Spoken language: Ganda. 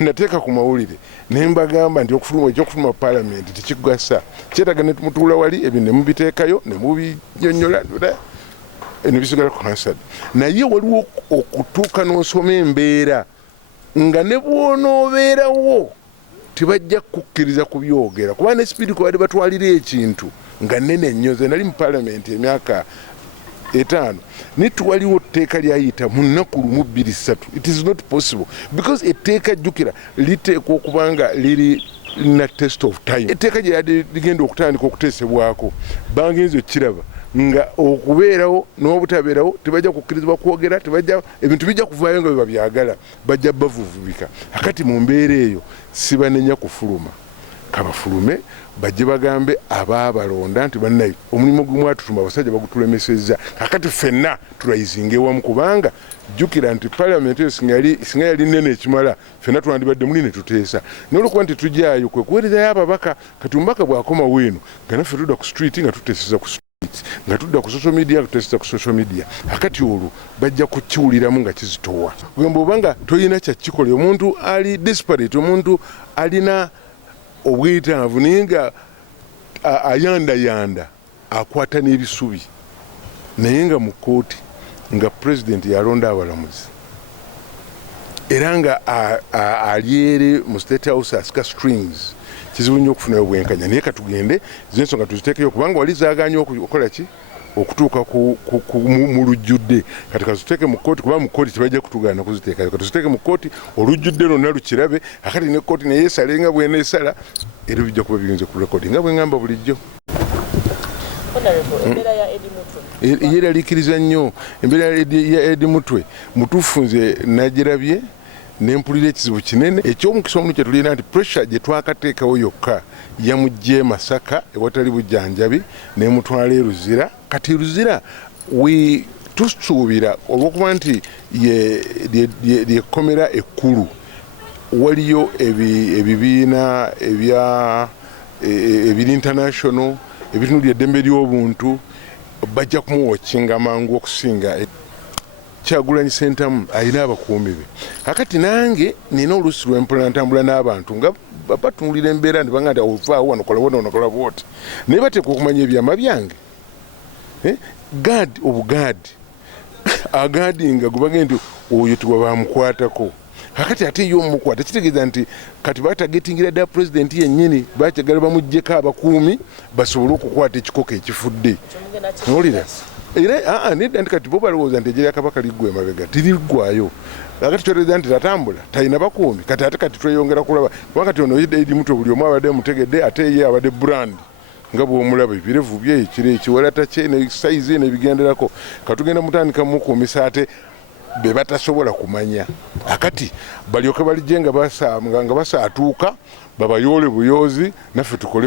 nateeka ku mawulire ne mbagamba nti ekyokufuluma Parliament tekigasa kyetaga ne mutuula wali ebyo ne mubiteekayo ne mubinyonnyola ne bisigala ku Hansard naye waliwo okutuuka n'osoma embeera nga ne bw'onoobeerawo tebajja kukkiriza kubyogera kuba ne speed kwe bali batwalira ekintu nga nnene nnyo ze nali mu Parliament emyaka 5 nituwaliwo tteeka lyayita mu nnaku lumu 2-3 it is not possible because etteeka jjukira liteekwa okubanga liri na test of time etteeka gye ligenda okutandika okuteesebwako bangenzi okiraba nga okubeerawo n'obutabeerawo tebajja kukkirizibwa kwogera tebajja ebintu bijja kuvaayo nga bwe babyagala bajja bavuvubika akati mu mbeera eyo sibanenya kufuluma kabafulume bajje bagambe abaabalonda nti bannayo omulimu gumu atutuma abasajja bagutulemesezza akati ffenna tulayizinga ewamu kubanga jjukira nti Parliament eyo singa yali nnene ekimala ffenna twandibadde muli ne tuteesa n'olwokuba nti tujjaayo kwe kuweerezayo ababaka kati omubaka bw'akoma weeno nga naffe tudda ku street nga tuteeseza ku nga tudda ku social media tuteeseza ku social media akati olwo bajja kukiwuliramu nga kizitowa bwemba obanga toyina kyakikola omuntu ali desperate omuntu alina obwetaavu naye nga ayandayanda akwata n'ebisubi naye nga mu kkooti nga president yalonda abalamuzi era nga alyere mu State House asika strings kizibu nnyo okufunayo bwenkanya naye katugende zensonga tuziteekeyo kubanga wali zaaganye okukola ki okutuuka mu lujjudde kati kaziteeke mu kkooti kuba mu kkooti tebajja kutugaana kuziteekayo katuziteeke mu kkooti olujjudde lwonna lukirabe akati ne kkooti neyeesala nga bweneesala era bijja kuba birinze ku rekodi nga bwe ngamba bulijjo yeraliikiriza nnyo embeera ya Eddie Mutwe mutuufu nze nagirabye nempulira ekizibu kinene ekyomukisa omuno kye tulina nti pressure gye twakateekawo yokka yamugje Masaka ewatali bujjanjabi nemutwala Luzira kati Luzira tusuubira olwokuba nti lyekkomera ekkulu waliyo ebibiina ebiri international ebitundu eddembe ly'obuntu bajja kumuwokinga mangu okusinga Kyagulanyi Ssentamu alina abakuumi be akati nange nina oluusi lw'empola ntambula n'abantu nga batunuulira embeera ndibanga nti ovaawo wanokola bwoti naye bateeka okumanya ebyama byange obugaadi agaadinga gubage nti oyo tiwa bamukwatako akati ate yo omukwata kitegeeza nti kati batagetingira ddala pulezidenti yennyini bakyagala bamuggyeko abakuumi basobole okukwata ekikoko ekifudde nolira era nedda nti kati bo balowooza nti ejja lyakabaka liggwa emabega tiriggwayo akati kyotegeeza nti tatambula talina bakuumi kati tweyongera kulaba kubanga kati ono Eddie Mutwe buli omu abadde mutegedde ate ye abadde brand nga bw'omulaba ebirevu bye ekiwalata kye ne sayizi n'ebigenderako katugenda mutandika mukuumisa ate be batasobola kumanya akati balyoke balijje nga basaatuuka babayoole buyoozi naffe tukole